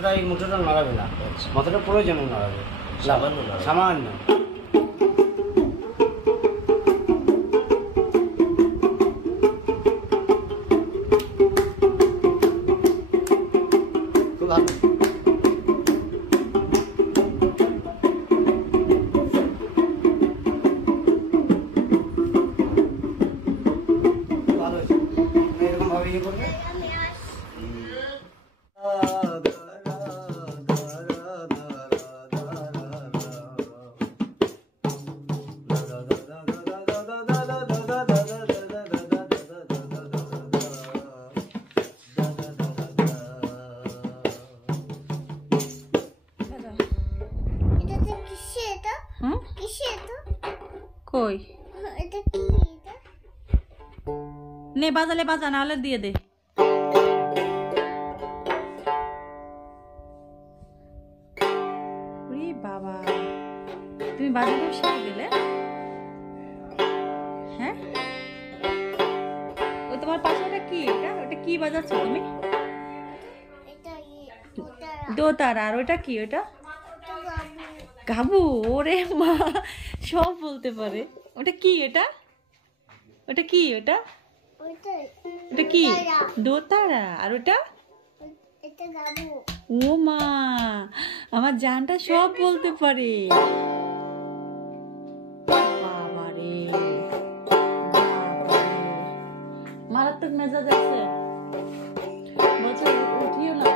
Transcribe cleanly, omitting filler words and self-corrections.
মাথাটা এই মুঠোটা নড়াবে না, মাথাটা প্রয়োজন নড়াবে, সামান্য। কই নে বাজালে বাজা, না হলে দিয়ে দে। বাবা তুমি বাজাতে শিখে গেলে? হ্যাঁ, ওই তোমার পাশে ওটা কি? ওটা কি বাজাচ্ছ তুমি? দোতারা। আর ওটা কি? ওটা গাবু। ওরে মা, সব বলতে পারে। ওটা কি? ওটা কি? ওটা কি? দোতারা। আর ওটা? ও মা, আমার জানটা সব বলতে পারে। বাবারে, মারাত্মক মেজাজ আছে। বলছে উঠিও না।